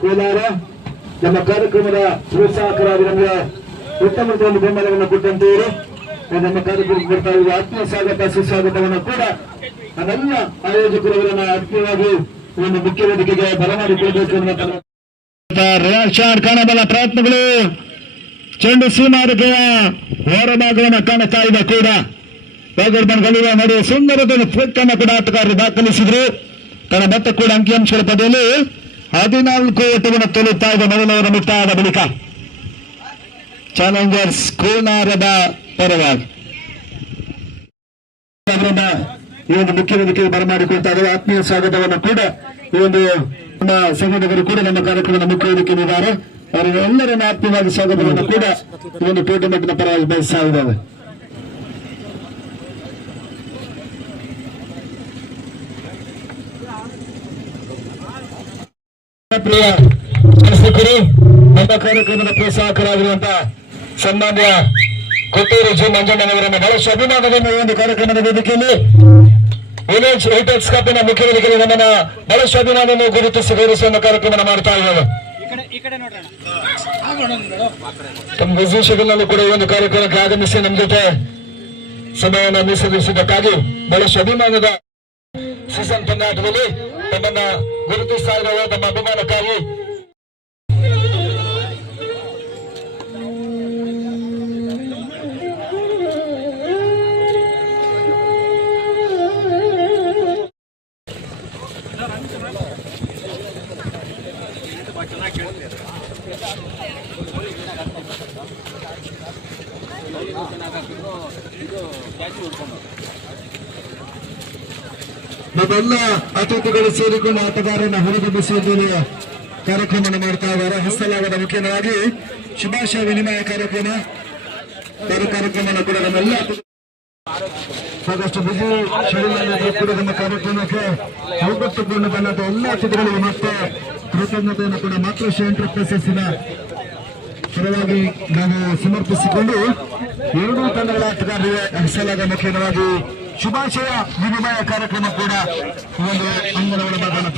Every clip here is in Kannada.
ಕೋಲಾರ ನಮ್ಮ ಕಾರ್ಯಕ್ರಮದ ಪ್ರೋತ್ಸಾಹಕರಾಗಿ ನಮಗೆ ಉತ್ತಮ ಒಂದು ಬೆಂಬಲವನ್ನು ಕೊಟ್ಟಂತೆಯೇ ನಮ್ಮ ಕಾರ್ಯಕ್ರಮಕ್ಕೆ ಬರ್ತಾ ಇರುವ ಆತ್ಮೀಯ ಸ್ವಾಗತ, ಸುಸ್ವಾಗತವನ್ನು ಕೂಡ ನನ್ನೆಲ್ಲ ಆಯೋಜಕರುಗಳನ್ನ ಆತ್ಮೀಯವಾಗಿ ಒಂದು ಮುಖ್ಯ ವೇದಿಕೆಗೆ ಬರಮಾಡಿಕೊಳ್ಬೇಕು ಕಾಣಬಲ್ಲ ಪ್ರಯತ್ನಗಳು. ಚೆಂಡು ಸೀಮಾರುಕೆಯ ಹೊರಭಾಗವನ್ನು ಕಾಣುತ್ತಾ ಇದೆ ಕೂಡ ಬೇಗರ್ಬನ್ ಗಲುವ ನಡುವೆ ಸುಂದರದ ಫ್ಲಿಕ್ ಅನ್ನು ಕೂಡ ಆಟಗಾರರು ದಾಖಲಿಸಿದ್ರು. ತನ್ನ ಭತ್ತ ಕೂಡ ಅಂಕಿಅಂಶಗಳ ಪಡೆಯಲು ಹದಿನಾಲ್ಕು ಓಟವನ್ನು ತೋಲುತ್ತಾ ಇದೆ ಮೊದಲವರ ಮುಟ್ಟಾದ ಬಳಿಕ ಚಾಲೆಂಜರ್ಸ್ ಕೋಲಾರದ ಪರವಾಗಿ. ಈ ಒಂದು ಮುಖ್ಯ ವೇದಿಕೆಗೆ ಬರಮಾಡಿಕೊಳ್ತಾ ಇದ್ದಾರೆ ಆತ್ಮೀಯ ಸ್ವಾಗತವನ್ನು ಕೂಡ ಈ ಒಂದು ನಮ್ಮ ಸಂಘಟಕರು ಕೂಡ ನಮ್ಮ ಕಾರ್ಯಕ್ರಮದ ಮುಖ್ಯ ಇದ್ದಾರೆ ಅವರಿಗೆ ಎಲ್ಲರನ್ನ ಆತ್ಮೀಯವಾಗಿ ಸ್ವಾಗತವನ್ನು ಕೂಡ ಈ ಒಂದು ಟೂರ್ನಮೆಂಟ್ನ ಪರವಾಗಿ ಬಯಸ್ತಾ ಇದ್ದಾವೆ. ಪ್ರಿಯ ಶಾಸಕರು ನಮ್ಮ ಕಾರ್ಯಕ್ರಮದ ಪ್ರೋತ್ಸಾಹಕರಾಗಿರುವಂತಹ ಸನ್ಮಾನ್ಯ ಕೊಟ್ಟೂರು ಜಿ ಮಂಜಣ್ಣನವರನ್ನು ಬಹಳಷ್ಟು ಅಭಿಮಾನದಿಂದ ಈ ಒಂದು ಕಾರ್ಯಕ್ರಮದ ವೇದಿಕೆಯಲ್ಲಿ ವಿಲೇಜ್ ಹೈಟೆಕ್ಸ್ ಕಪ್ಪಿನ ಮುಖ್ಯ ವೇದಿಕೆಯಲ್ಲಿ ನಮ್ಮನ್ನ ಬಹಳಷ್ಟು ಅಭಿಮಾನವನ್ನು ಗುರುತಿಸಿ ಗೌರವಿಸುವ ಕಾರ್ಯಕ್ರಮ ಮಾಡ್ತಾ ಇದ್ದೇವೆ. ತಮ್ಮ ವಿಶೇಷಗಳಲ್ಲೂ ಕೂಡ ಈ ಒಂದು ಕಾರ್ಯಕ್ರಮಕ್ಕೆ ಆಗಮಿಸಿ ನಮ್ಮ ಜೊತೆ ಸಮಯವನ್ನು ಮೀಸಲಿಸಿದ್ದಕ್ಕಾಗಿ ಬಹಳಷ್ಟು ಅಭಿಮಾನದ ಸೀಸನ್ ಪಂದ್ಯಾಟದಲ್ಲಿ ತಮ್ಮನ್ನ ಗುರುತಿಸ್ತಾ ಇರುವ ತಮ್ಮ ಅಭಿಮಾನಕ್ಕಾಗಿ ನಮ್ಮೆಲ್ಲ ಅತಿಥಿಗಳು ಸೇರಿಕೊಂಡು ಆಟಗಾರರನ್ನು ಹೊರದುಂಬಿಸುವುದರಲ್ಲಿ ಕಾರ್ಯಕ್ರಮವನ್ನು ಮಾಡ್ತಾ ಇದ್ದಾರೆ. ಹಸ್ತಲಾಗದ ಮುಖ್ಯವಾಗಿ ಶುಭಾಶಯ ವಿನಿಮಯ ಕಾರ್ಯಕ್ರಮ. ಕಾರ್ಯಕ್ರಮ ಕೂಡ ನಮ್ಮೆಲ್ಲ ಸಾಕಷ್ಟು ಬಿಸಿ ಕೂಡ ಕಾರ್ಯಕ್ರಮಕ್ಕೆ ಅವಗೊಟ್ಟುಕೊಂಡು ಬಂದ ಎಲ್ಲ ಅತಿಥಿಗಳಿಗೆ ಮತ್ತೆ ಕೃತಜ್ಞತೆಯನ್ನು ಕೂಡ ಮಾತೃಶ್ರೀ ಎಂಟರ್ಪ್ರೈಸಸ್ನ ಪರವಾಗಿ ನಾವು ಸಮರ್ಪಿಸಿಕೊಂಡು ಎರಡೂ ತಂಡಗಳ ಆಟಗಾರರಿಗೆ ಹರಿಸಲಾದ ಮುಖ್ಯವಾಗಿ ಶುಭಾಶಯ ವಿನಿಮಯ ಕಾರ್ಯಕ್ರಮ ಕೂಡ ಈ ಒಂದು ಅಂಗನ ಒಳಭಾಗವನ್ನು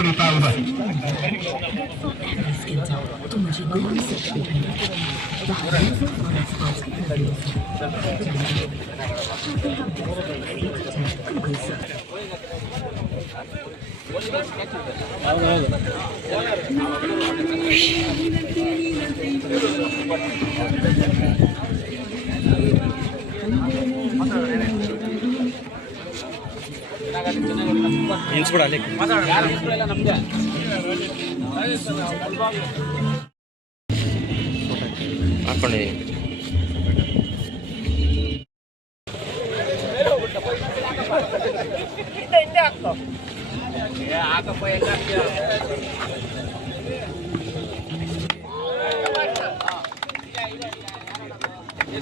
ಪಡೆಯುತ್ತಾ ಇದೆ ನಿಲ್ಸ್ಬಿಡ ಅಲ್ಲಿ ಹಾಕೊಂಡಿದ್ದೀನಿ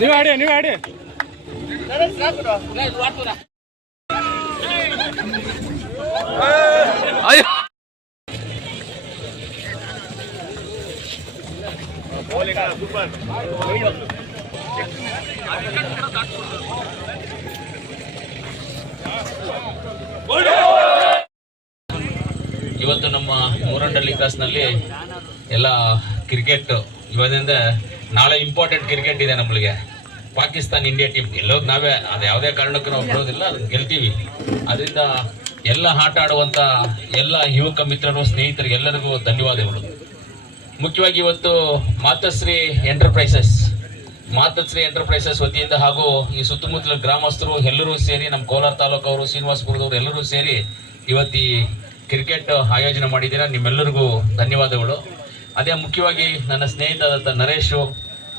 ನೀವು ಆಡಿ ನೀವು ಆಡಿ ಅಯ್ಯೋ. ಇವತ್ತು ನಮ್ಮ ಮೂರಂಡಳ್ಳಿ ಕ್ರಾಸ್ನಲ್ಲಿ ಎಲ್ಲ ಕ್ರಿಕೆಟ್ ಇವತ್ತಿಂದ ನಾಳೆ ಇಂಪಾರ್ಟೆಂಟ್ ಕ್ರಿಕೆಟ್ ಇದೆ ನಮ್ಗೆ. ಪಾಕಿಸ್ತಾನ್ ಇಂಡಿಯಾ ಟೀಮ್ ಗೆಲ್ಲೋದು ನಾವೇ ಅದು ಯಾವುದೇ ಕಾರಣಕ್ಕೂ ನಾವು ಬರೋದಿಲ್ಲ, ಅದನ್ನ ಗೆಲ್ತೀವಿ. ಅದರಿಂದ ಎಲ್ಲ ಆಟ ಆಡುವಂತ ಎಲ್ಲ ಯುವಕ ಮಿತ್ರರು, ಸ್ನೇಹಿತರಿಗೆ ಎಲ್ಲರಿಗೂ ಧನ್ಯವಾದಗಳು. ಮುಖ್ಯವಾಗಿ ಇವತ್ತು ಮಾತಶ್ರೀ ಎಂಟರ್ಪ್ರೈಸಸ್ ಮಾತಶ್ರೀ ಎಂಟರ್ಪ್ರೈಸಸ್ ವತಿಯಿಂದ ಹಾಗೂ ಈ ಸುತ್ತಮುತ್ತಲ ಗ್ರಾಮಸ್ಥರು ಎಲ್ಲರೂ ಸೇರಿ ನಮ್ಮ ಕೋಲಾರ ತಾಲೂಕು ಅವರು ಶ್ರೀನಿವಾಸಪುರದವರು ಎಲ್ಲರೂ ಸೇರಿ ಇವತ್ತು ಕ್ರಿಕೆಟ್ ಆಯೋಜನೆ ಮಾಡಿದ್ದೀರಾ. ನಿಮ್ಮೆಲ್ಲರಿಗೂ ಧನ್ಯವಾದಗಳು. ಅದೇ ಮುಖ್ಯವಾಗಿ ನನ್ನ ಸ್ನೇಹಿತರಾದಂಥ ನರೇಶು,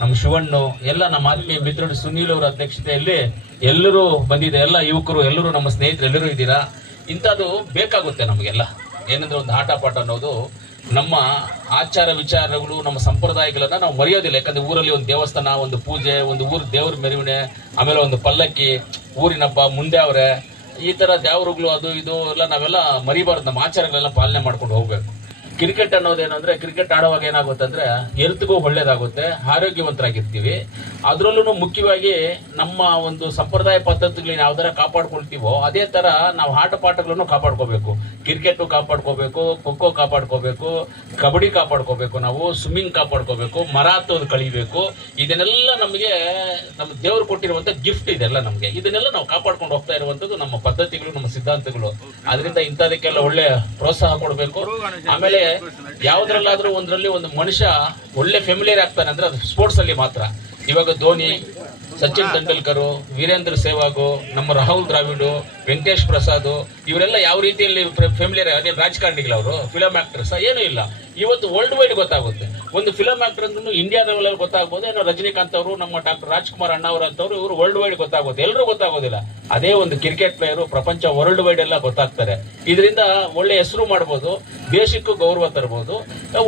ನಮ್ಮ ಶಿವಣ್ಣು, ಎಲ್ಲ ನಮ್ಮ ಆತ್ಮೀಯ ಮಿತ್ರರು ಸುನೀಲ್ ಅವರ ಅಧ್ಯಕ್ಷತೆಯಲ್ಲಿ ಎಲ್ಲರೂ ಬಂದಿದೆ ಎಲ್ಲ ಯುವಕರು, ಎಲ್ಲರೂ ನಮ್ಮ ಸ್ನೇಹಿತರೆಲ್ಲರೂ ಇದ್ದೀರಾ. ಇಂಥದ್ದು ಬೇಕಾಗುತ್ತೆ ನಮಗೆಲ್ಲ. ಏನಂದ್ರೆ ಒಂದು ಆಟ ಪಾಠ ಅನ್ನೋದು ನಮ್ಮ ಆಚಾರ ವಿಚಾರಗಳು, ನಮ್ಮ ಸಂಪ್ರದಾಯಗಳನ್ನ ನಾವು ಮರೆಯೋದಿಲ್ಲ. ಯಾಕಂದ್ರೆ ಊರಲ್ಲಿ ಒಂದು ದೇವಸ್ಥಾನ, ಒಂದು ಪೂಜೆ, ಒಂದು ಊರ ದೇವ್ರ ಮೆರವಣೆ ಆಮೇಲೆ ಒಂದು ಪಲ್ಲಕ್ಕಿ ಊರಿನ ಹಬ್ಬ ಮುಂದೆ ಅವ್ರೆ, ಈ ತರ ದೇವರುಗಳು ಅದು ಇದು ಎಲ್ಲ ನಾವೆಲ್ಲ ಮರಿಬಾರ್ದು. ನಮ್ಮ ಆಚಾರಗಳೆಲ್ಲ ಪಾಲನೆ ಮಾಡ್ಕೊಂಡು ಹೋಗ್ಬೇಕು. ಕ್ರಿಕೆಟ್ ಅನ್ನೋದೇನಂದ್ರೆ ಕ್ರಿಕೆಟ್ ಆಡುವಾಗ ಏನಾಗುತ್ತೆ ಅಂದ್ರೆ, ಹೆಲ್ತ್ಗೂ ಒಳ್ಳೇದಾಗುತ್ತೆ, ಆರೋಗ್ಯವಂತರಾಗಿರ್ತೀವಿ. ಅದರಲ್ಲೂ ಮುಖ್ಯವಾಗಿ ನಮ್ಮ ಒಂದು ಸಂಪ್ರದಾಯ ಪದ್ಧತಿಗಳನ್ನ ಯಾವ್ದಾರ ಕಾಪಾಡ್ಕೊಳ್ತೀವೋ, ಅದೇ ತರ ನಾವು ಆಟ ಪಾಠಗಳನ್ನು ಕಾಪಾಡ್ಕೋಬೇಕು. ಕ್ರಿಕೆಟ್ ಕಾಪಾಡ್ಕೋಬೇಕು ಖೋಖೋ ಕಾಪಾಡ್ಕೋಬೇಕು, ಕಬಡ್ಡಿ ಕಾಪಾಡ್ಕೋಬೇಕು ನಾವು ಸ್ವಿಮ್ಮಿಂಗ್ ಕಾಪಾಡ್ಕೋಬೇಕು ಮರ ಹತ್ತೋದು ಕಳಿಬೇಕು ಇದನ್ನೆಲ್ಲ ನಮಗೆ ನಮ್ಮ ದೇವರು ಕೊಟ್ಟಿರುವಂತ ಗಿಫ್ಟ್ ಇದೆಲ್ಲ ನಮಗೆ. ಇದನ್ನೆಲ್ಲ ನಾವು ಕಾಪಾಡ್ಕೊಂಡು ಹೋಗ್ತಾ ಇರುವಂತದ್ದು ನಮ್ಮ ಪದ್ಧತಿಗಳು, ನಮ್ಮ ಸಿದ್ಧಾಂತಗಳು. ಅದರಿಂದ ಇಂಥದಕ್ಕೆಲ್ಲ ಒಳ್ಳೆ ಪ್ರೋತ್ಸಾಹ ಕೊಡಬೇಕು. ಆಮೇಲೆ ಯಾವ್ದ್ರಲ್ಲಾದ್ರೂ ಒಂದ್ರಲ್ಲಿ ಒಂದು ಮನುಷ್ಯ ಒಳ್ಳೆ ಫೆಮಿಲಿಯರ್ ಆಗ್ತಾನೆ ಅಂದ್ರೆ ಅದು ಸ್ಪೋರ್ಟ್ಸ್ ಅಲ್ಲಿ ಮಾತ್ರ. ಇವಾಗ ಧೋನಿ ಸಚಿನ್ ತೆಂಡೂಲ್ಕರ್, ವೀರೇಂದ್ರ ಸೆಹ್ವಾಗು ನಮ್ಮ ರಾಹುಲ್ ದ್ರಾವಿಡ್, ವೆಂಕಟೇಶ್ ಪ್ರಸಾದ್, ಇವರೆಲ್ಲ ಯಾವ ರೀತಿಯಲ್ಲಿ ಫೆಮಿಲಿಯರ್ ಅದೇನು ರಾಜಕಾರಣಿಗಳು ಅವರು? ಫಿಲಂ ಆಕ್ಟರ್ಸ್ ಏನೂ ಇಲ್ಲ. ಇವತ್ತು ವರ್ಲ್ಡ್ ವೈಡ್ ಗೊತ್ತಾಗುತ್ತೆ. ಒಂದು ಫಿಲಂ ಆಕ್ಟರ್ ಅಂದ್ರೂ ಇಂಡಿಯಾ ಲೆವೆಲ್ ಗೊತ್ತಾಗ್ಬೋದು, ಏನೋ ರಜನಿಕಾಂತ್ ಅವರು, ನಮ್ಮ ಡಾಕ್ಟರ್ ರಾಜ್ಕುಮಾರ್ ಅಣ್ಣ ಅವರು ಅಂತವ್ರು, ಇವರು ವರ್ಲ್ಡ್ ವೈಡ್ ಗೊತ್ತಾಗೋದು ಎಲ್ಲರೂ ಗೊತ್ತಾಗೋದಿಲ್ಲ. ಅದೇ ಒಂದು ಕ್ರಿಕೆಟ್ ಪ್ಲೇಯರು ಪ್ರಪಂಚ ವರ್ಲ್ಡ್ ವೈಡ್ ಎಲ್ಲ ಗೊತ್ತಾಗ್ತಾರೆ. ಇದರಿಂದ ಒಳ್ಳೆ ಹೆಸರು ಮಾಡ್ಬೋದು, ದೇಶಕ್ಕೂ ಗೌರವ ತರಬಹುದು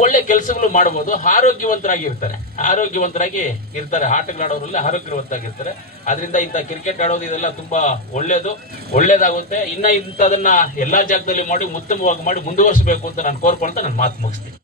ಒಳ್ಳೆ ಕೆಲಸಗಳು ಮಾಡ್ಬೋದು, ಆರೋಗ್ಯವಂತರಾಗಿ ಇರ್ತಾರೆ. ಆರೋಗ್ಯವಂತರಾಗಿ ಇರ್ತಾರೆ. ಆಟಗಳಾಡೋದ್ರಲ್ಲಿ ಆರೋಗ್ಯವಂತರಾಗಿರ್ತಾರೆ ಅದರಿಂದ ಇಂಥ ಕ್ರಿಕೆಟ್ ಆಡೋದು ಇದೆಲ್ಲ ತುಂಬಾ ಒಳ್ಳೇದು. ಒಳ್ಳೇದಾಗುತ್ತೆ. ಇನ್ನ ಇಂತದನ್ನ ಎಲ್ಲಾ ಜಾಗದಲ್ಲಿ ಮಾಡಿ, ಉತ್ತಮವಾಗಿ ಮಾಡಿ, ಮುಂದುವರಿಸಬೇಕು ಅಂತ ನಾನು ಕೋರ್ಕೊಳ್ತಾ ನಾನು ಮಾತು ಮುಗಿಸ್ತೀನಿ.